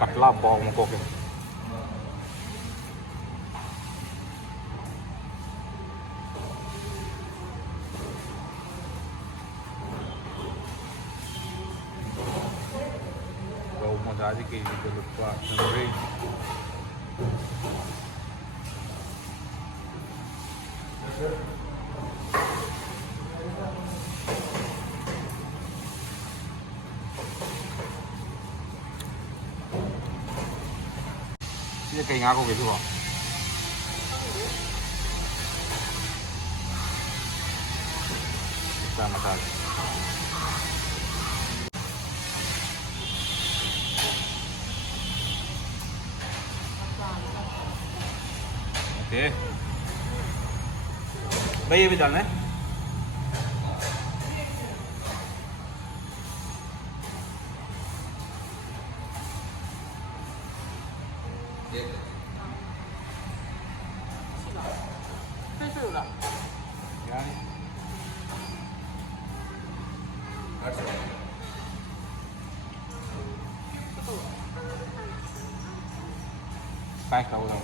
cắt lá bò một cục kìa rau mà giá gì kỳ được lục qua rồi ini kayak ngaku gitu kok. Sama sekali. Oke. Bây giờ đấy. Baik kau tahu.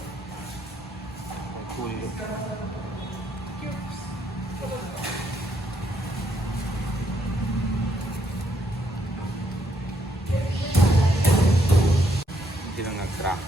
Cool. Hindi lang nag-crack.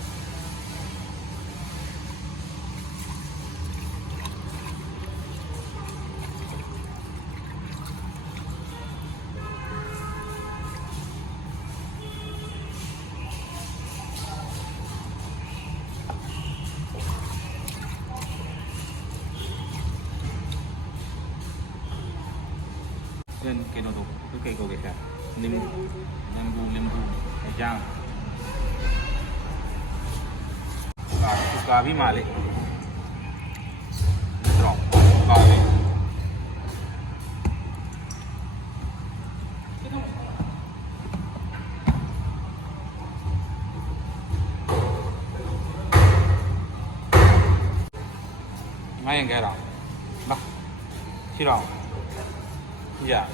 Then kino to, itu kayak gue ya, limbu, jam, suka malik, strong, suka ngayon kaya bah, sirong. Dạ.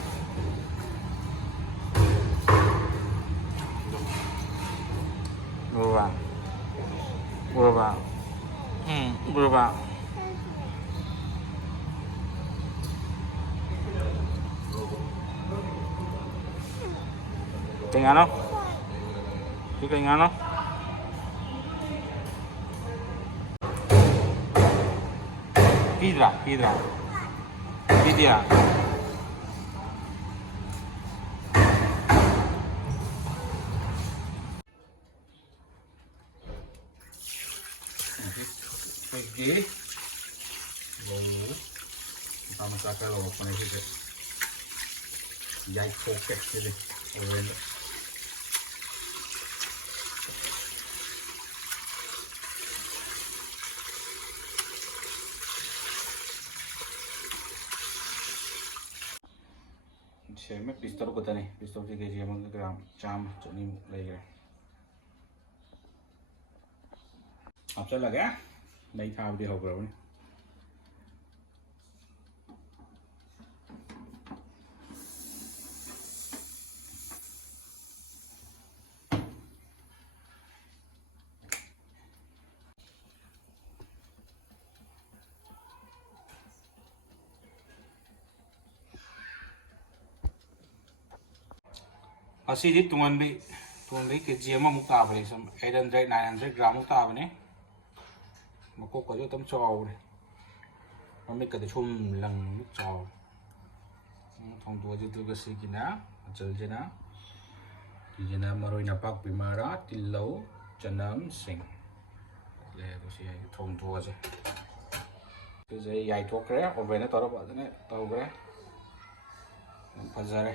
Vừa vào. Vừa vào. Vừa vào. Kênh ăn không? Cái kênh ăn không? Pizza. Pizza. Pergi lalu kita masakkan lalu apa nih sih jahit poket sih oven saya में पिस्तर को तने पिस्तर से के जी हम ग्राम चाम चनी ले गए आप चल लगा नहीं था भी हो गया असी तुंगन के जी मुक ताबने सम 800 900 ग्राम मुक ताबने मको को जो तम चावरे मम्मी कदे छुम लंग मुक चाव थोंग तो जो तुग सिकिना चल जना किजना मरोई नापाक बिमारा तिल्लो चनम सिंग ले तो सी थोंग तो जे तो जे याई ठोकरे ओवेन तोरो बदने तौगरे फजरे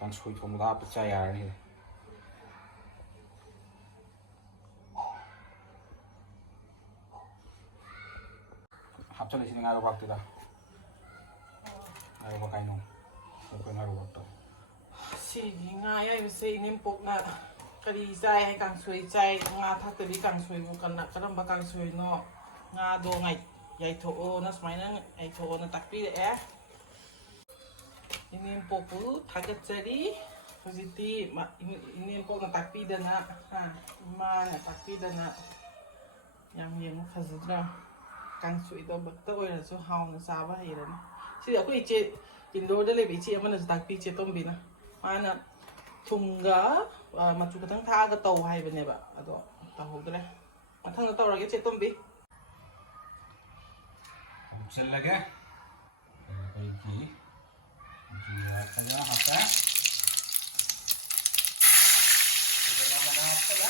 कांसोई थोंगा पचा यारनी 합쳐내 진행하러 박대다. 아이고 가이노. 오픈하러 왔다. Nga ay say nimpok na karizay ay kang suy chay nga thaktabi kang suy mo kana karamba kang suy no nga do ngay yay too na smay na ay too na takpi nimpok po tagat sari ꯍꯧꯖꯤꯛꯇꯤ ꯏꯅꯦꯝꯄꯣꯛꯅ ꯇꯥꯛꯄꯤꯗꯅ ꯏꯃꯥꯅ ꯇꯥꯛꯄꯤꯗꯅ ꯌꯥꯝ ꯌꯦꯡꯕ ꯐꯖꯗ꯭ꯔꯥ ꯀꯥꯡꯁꯣꯏꯗꯃꯛꯇ ꯑꯣꯏꯔꯁꯨ ꯍꯥꯎꯅ ꯆꯥꯕ ꯍꯩꯔꯅꯤ ꯁꯤꯗꯤ ꯑꯩꯈꯣꯏ ꯏꯆꯦ ꯏꯟꯗꯣꯔꯗ ꯂꯩꯕ ꯏꯆꯦ ꯑꯃꯅꯁꯨ ꯇꯥꯛꯄꯤ ꯏꯆꯦ ꯇꯣꯝꯕꯤꯅ ꯃꯥꯅ ꯊꯨꯝꯒ ꯃꯆꯨ ꯈꯛꯇꯪ ꯊꯥꯛꯑꯒ ꯇꯧ ꯍꯥꯏꯕꯅꯦꯕ ꯑꯗꯣ ꯇꯧꯍꯧꯗ꯭ꯔꯦ ꯃꯊꯪꯗ ꯇꯧꯔꯒꯦ ꯏꯆꯦ ꯇꯣꯝꯕꯤ ꯍꯥꯞꯆꯤꯜꯂꯒꯦ ꯑꯩꯈꯣꯏꯒꯤ ꯖꯤꯔꯥ ꯈꯔ ꯍꯥꯞꯄꯦ ꯖꯤꯔꯥ ꯈꯔ ꯍꯥꯞꯆꯤꯜꯂꯦ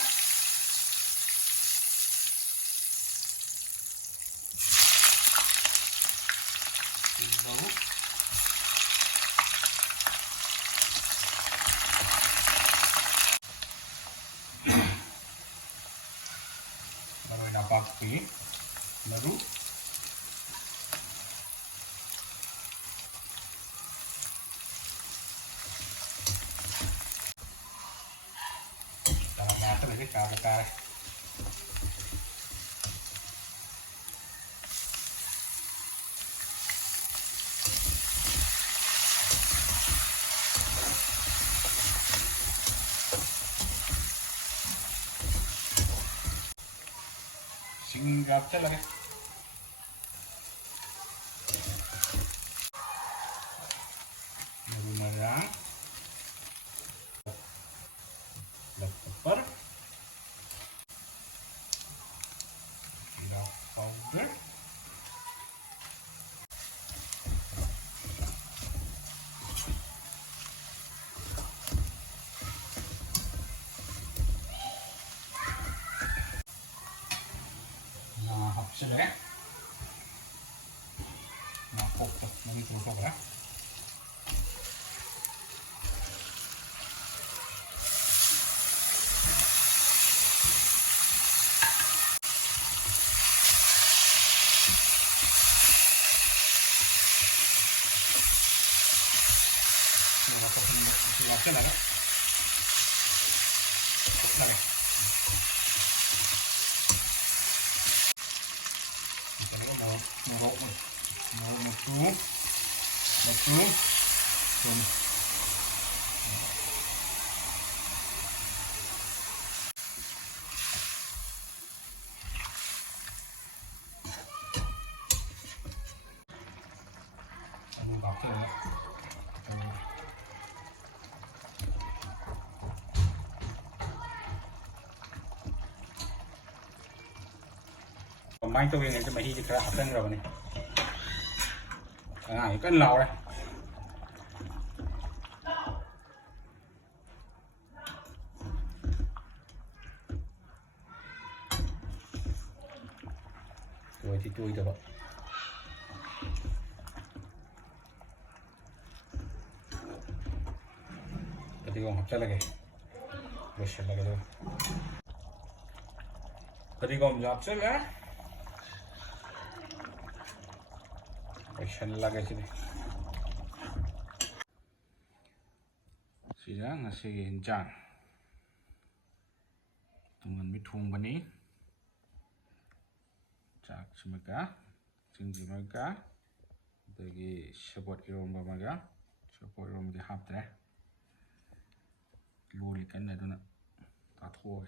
ꯇꯤꯜꯍꯧ ꯃꯔꯣꯏ ꯅꯄꯥꯛꯄꯤ ꯃꯔꯨ lagi kare-kare singgap lagi merah black pepper black powder nah habisnya nah kok nanti terus apa ya siapkan lagi lagi kita mau betul mai tôi về cái máy thì khá hấp dẫn rồi này này cân lẩu đây rồi thì tôi được cái còn hấp dẫn lagi bersih lagi tuh tadi còn hấp dẫn á action lagi sini sida ngasihi hinjang tungan mithung bani chak simaga singji maga dagi support iromba maga support iromba di haptre loli kan aduna tatho